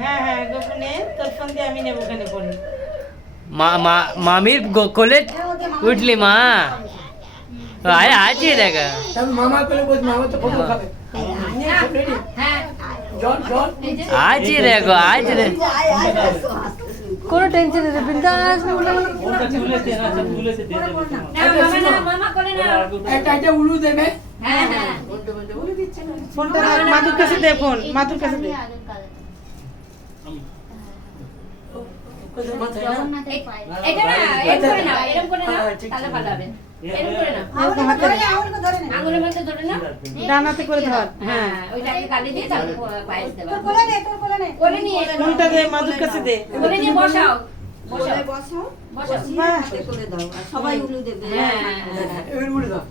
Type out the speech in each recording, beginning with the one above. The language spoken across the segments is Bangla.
হ্যাঁ হ্যাঁ গোপনে তোর ফোন দিয়ে আমি নেবো ওখানে পড়ে। মামির কোলে উঠলি মা আয় আছে দেখা মামা করে বল, মামা তো ফটো খাবে। হ্যাঁ জল জল আছে দেখো আজ রে কোনো টেনশন নেই বিন্দাস না মামা করে না। একটা উলু দেবে। হ্যাঁ হ্যাঁ ফোনটা মাদুর কাছে দে, ফোন মাদুর কাছে দে। এটা না এরকম করে না, এরকম করে না, তাহলে ভালো হবে। এরকম করে না, আঙুলের মধ্যে ধরে না, ডানাতে করে ধর। হ্যাঁ হ্যাঁ ওইটাকে গালি দিয়ে তারপর পায়েস দেবা। কোলে নিয়ে ফোনটা দে, মাদুর কাছে দে। কোলে নিয়ে বসাও, বসাও বাহ, সবাই উলু দেবে। হ্যাঁ এবার উলু দাও।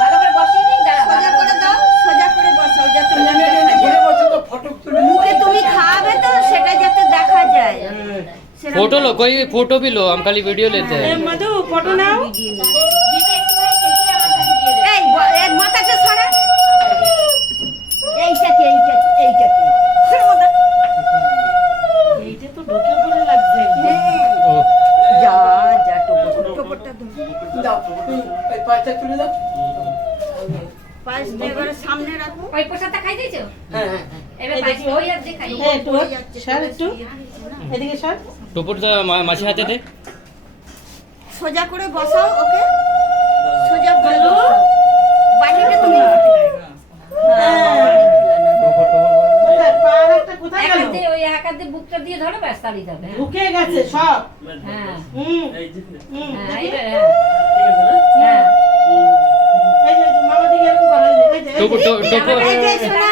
ভালো করে বসিয়ে দিই, দাঁড়াও সোজা করে দাও, সোজা করে বসাও যাতে মুখে ঘুরে বসে তো ফটো তুলে মুখে তুমি খাবে তো সেটা যাতে দেখা যায়। সেরকম फोटो लो कोई फोटो भी लो हम खाली वीडियो लेते এ हैं মধু ফটো নাও। ভিডিও নেই। জিভে একটুখানি চেঁচিয়ে আমার কাছে দিয়ে দেবে। এই মাথাটা ছড়া। এইটাকে এইটা তো ঢোকে পড়ে লাগছে। যা যা টোপরটা দাও। এই পাঁচটা তুলে দাও। পাশ দিয়ে এবারে সামনে রাখো। ওই প্রসাদটা খাই দিয়েছো? হ্যাঁ হ্যাঁ এবার পায়েস ওই আর যে খাই। এই একটু সর, একটু এদিকে সর। टोपर माछी हाथे दे সোজা করে বসাও ওকে। সোজা করে বসাও। বাটিটা তুমি কোথায় পার একটা কোথায় এক গেল? হাত দিয়ে ওই এক হাত দিয়ে বুকটা দিয়ে ধরো, ব্যাস তাড়িয়ে যাবে। ঢুকে গেছে সব। হ্যাঁ হুম হ্যাঁ এইবার হ্যাঁ হ্যাঁ। এই যে মামা দিকে এরকম করো, এই যে, এই যে, टोपर टोपर এই যে শোনা,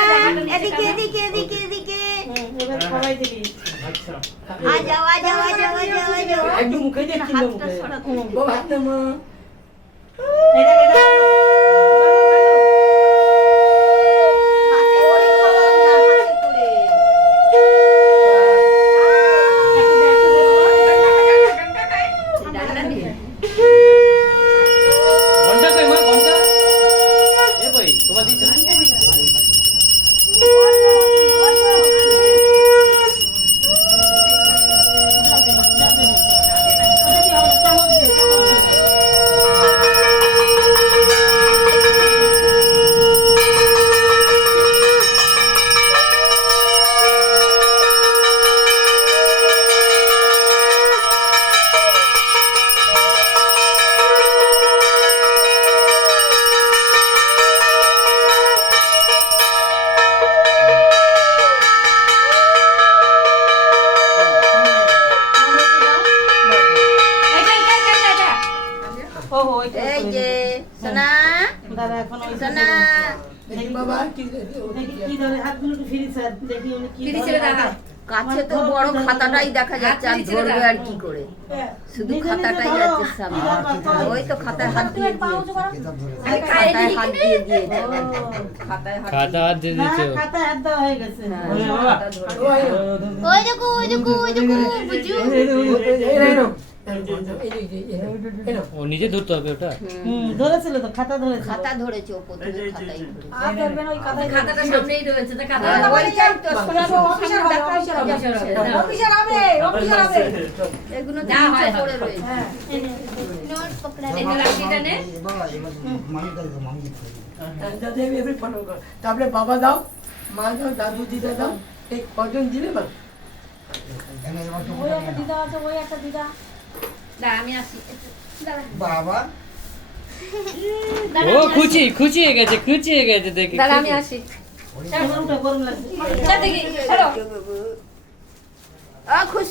এদিকে এদিকে এবার সবাই দিবি। আ যাও একদম মুখে দিয়ে চিনলো মুখে। বাবা হাত নামা। এটা এটা হাতে করে খাওয়াও না, হাতে করে। ডান্ডা দিয়ে। घंटा कोई मां घंटा ए भाई तुम्हारा दी এটা। ও হো এটা এই যে সোনা, দাদা এখন ওই সোনা। দেখি বাবা কি দেখি কি ধরে হাতগুলো একটু ফিরিস, দেখি উনি কি ফিরিস ধরে রে দাদা। কাছে তো বড় খাতাটাই দেখা যাচ্ছে, আর ধরবে আর কি করে। শুধু খাতাটাই যাচ্ছে সামনে। ওই তো খাতায় হাত দিয়ে দিয়েছে। খাতায় হাত দিয়ে দিয়েছে। খাতায় হাত खाता हाथ दे না देते हो খাতায় হাত দেওয়া হয়ে গেছে। খাতা ধরে। ওই দেখো বুঝু। वो नीचे धरते হবে ওটা ধরেছিল তো, খাতা ধরেছিল। খাতা ধরেছে, ও প্রথমে খাতাই ধরেছে। খাতাটা সামনেই রয়েছে, তো খাতা ওইটাই তো সোনা অফিসার হবে। এগুলো তো যা নিচে হয় পড়ে হবে। রয়েছে। এটা লাঠিটা নে। তারপরে বাবা দাও, মা দাও, দাদু দিদা দাও। এই কজন দিলে বা দাঁড়া আমি আসি। বাবা ও খুশি খুশি হয়ে গেছে দেখি দাঁড়া আমি আসি। উঠে গরম লাগছে। চল দেখি চলো। খুশি